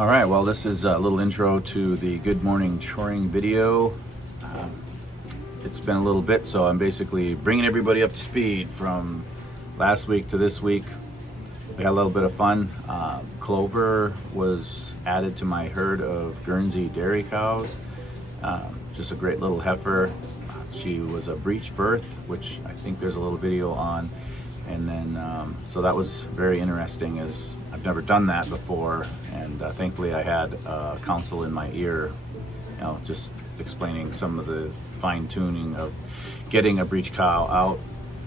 All right, well, this is a little intro to the Good Morning Choring video. It's been a little bit, so I'm basically bringing everybody up to speed from last week to this week. We had a little bit of fun. Clover was added to my herd of Guernsey dairy cows. Just a great little heifer. She was a breech birth, which I think there's a little video on. And then, so that was very interesting, as I've never done that before. And thankfully I had counsel in my ear, just explaining some of the fine tuning of getting a breech cow out.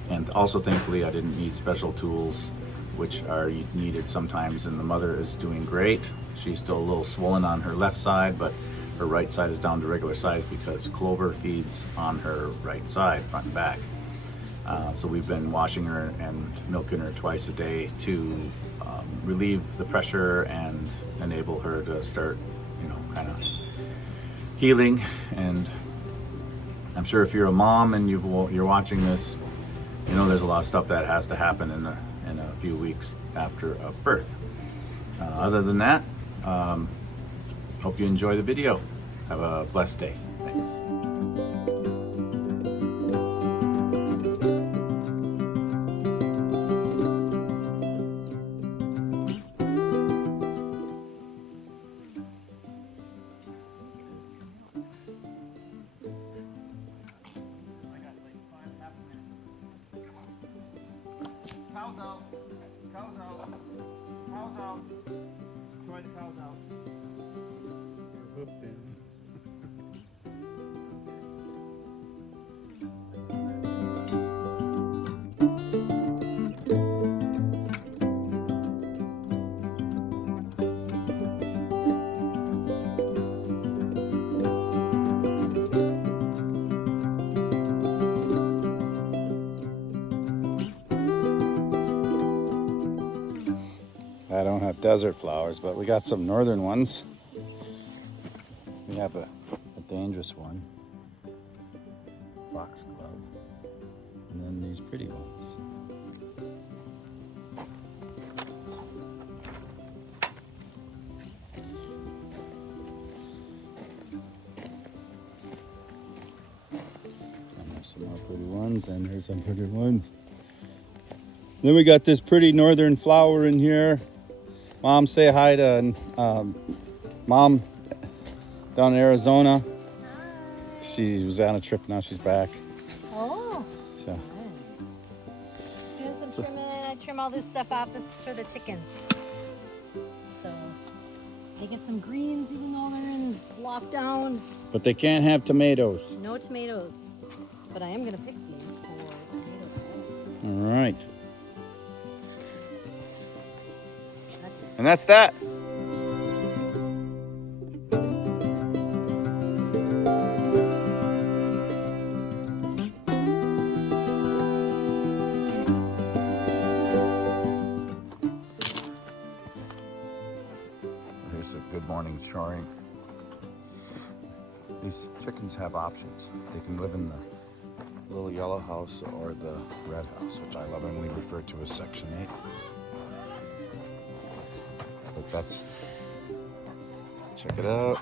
And also thankfully I didn't need special tools, which are needed sometimes, and the mother is doing great. She's still a little swollen on her left side, but her right side is down to regular size because Clover feeds on her right side, front and back. So we've been washing her and milking her twice a day to relieve the pressure and enable her to start, kind of healing. And I'm sure if you're a mom and you're watching this, there's a lot of stuff that has to happen in a few weeks after a birth. Other than that, hope you enjoy the video. Have a blessed day. Thanks. Cows out. Cows out. Cows out. Try the cows out. You're hooked in. I don't have desert flowers, but we got some northern ones. We have a dangerous one, foxglove, and then these pretty ones. And there's some more pretty ones, and there's some pretty ones. Then we got this pretty northern flower in here. Mom, say hi to Mom down in Arizona. Hi. She was on a trip, now she's back. Oh. So. Doing some trimming. I trim all this stuff off. This is for the chickens. So they get some greens even though they're in lockdown. But they can't have tomatoes. No tomatoes. But I am going to pick these for tomatoes. All right. And that's that. Here's a Good Morning Choring. These chickens have options. They can live in the little yellow house or the red house, which I lovingly refer to as Section 8. But that's, check it out.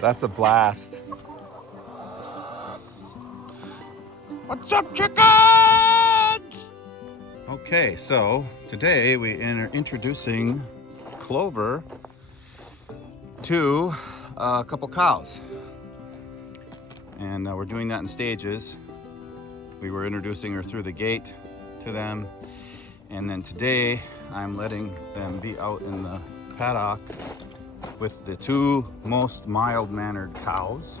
That's a blast. What's up, chickens? Okay, so today we are introducing Clover to a couple cows. And we're doing that in stages. We were introducing her through the gate to them. And then today I'm letting them be out in the paddock with the two most mild-mannered cows.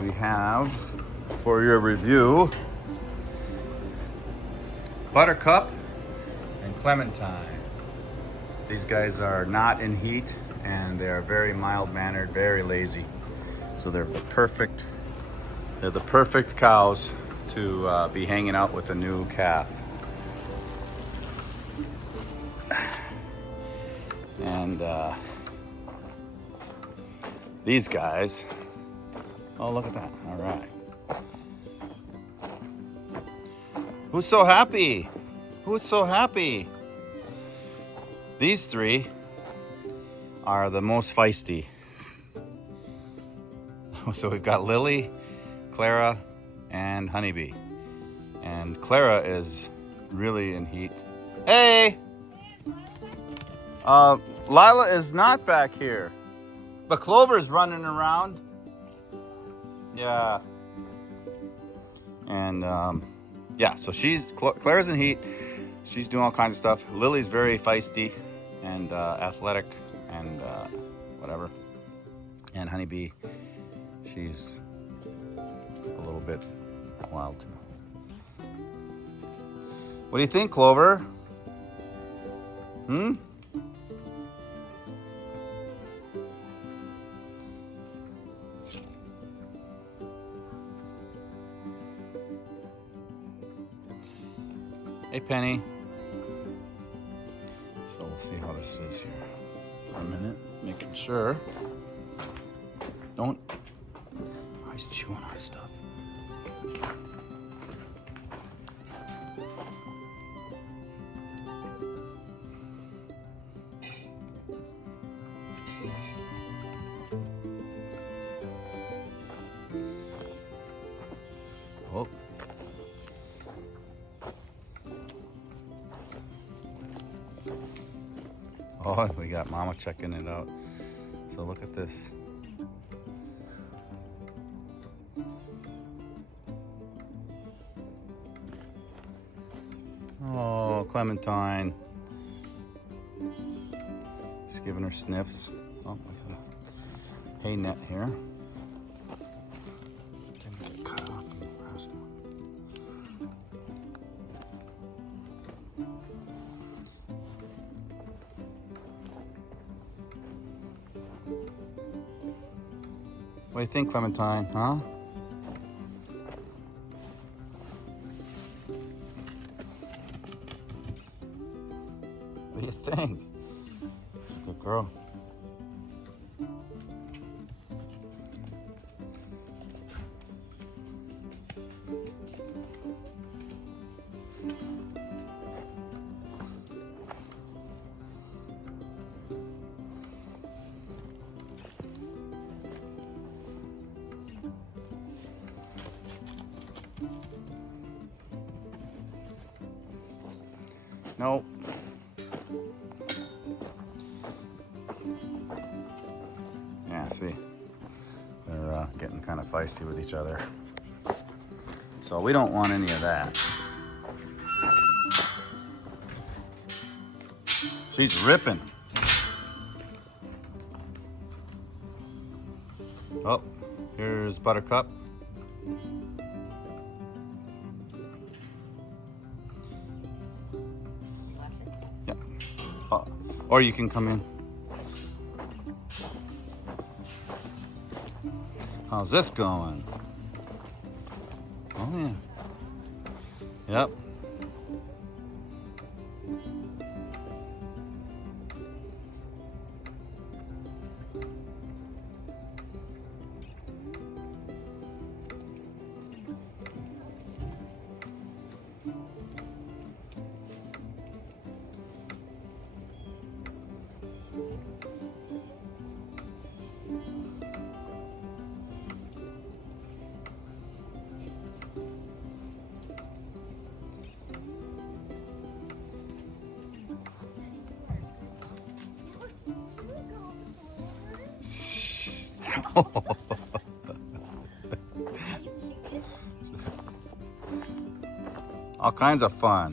We have, for your review, Buttercup and Clementine. These guys are not in heat and they're very mild-mannered, very lazy. So they're the perfect cows to be hanging out with a new calf. And these guys, oh, look at that. All right. Who's so happy? Who's so happy? These three are the most feisty. So we've got Lily, Clara, and Honeybee. And Clara is really in heat. Hey! Lila is not back here. But Clover's running around. Yeah. And yeah, so Clara's in heat. She's doing all kinds of stuff. Lily's very feisty and athletic and whatever. And Honeybee, she's a little bit wild too. What do you think, Clover? Hmm? Hey, Penny. So we'll see how this is here for a minute, making sure. Don't. Oh, he's chewing on stuff. Oh. Oh, we got Mama checking it out. So look at this. Oh, Clementine. Just giving her sniffs. Oh, we got a hay net here. Didn't get cut off in the last one. What do you think, Clementine, huh? What do you think? Good girl. Nope. Yeah, see, they're getting kind of feisty with each other. So we don't want any of that. She's ripping. Oh, here's Buttercup. Yeah. Or you can come in. How's this going? Oh yeah. Yep. All kinds of fun.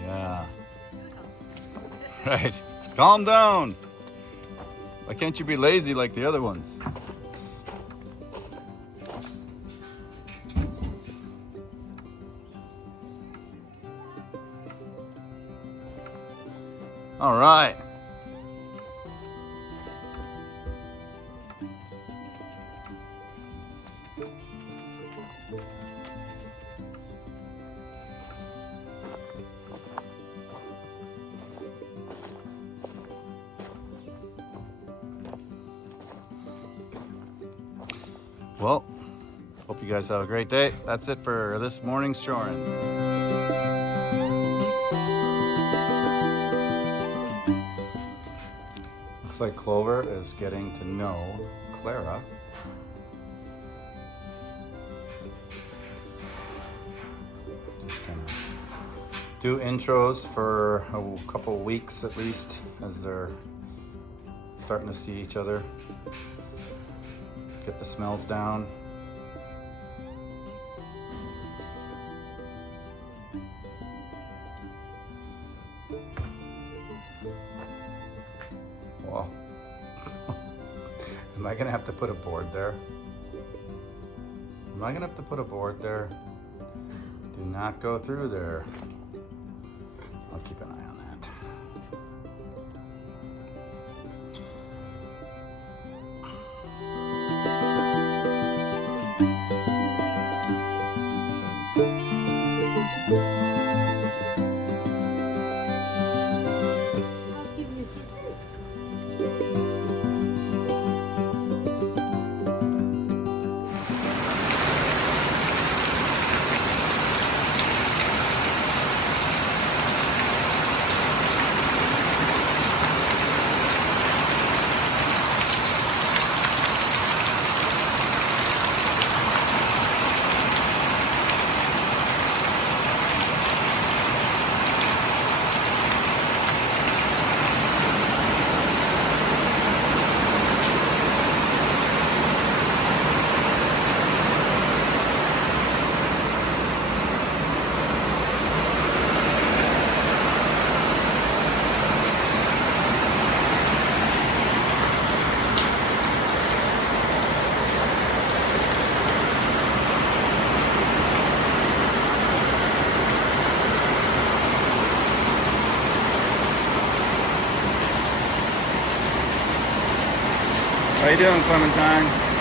Yeah. Right. Calm down. Why can't you be lazy like the other ones? All right. Well, hope you guys have a great day. That's it for this morning's Choring. Looks like Clover is getting to know Clara. Just gonna do intros for a couple weeks at least as they're starting to see each other. Get the smells down. Well, am I gonna have to put a board there? Am I gonna have to put a board there? Do not go through there. I'll keep an eye on that. I'll give you kisses. How you doing, Clementine?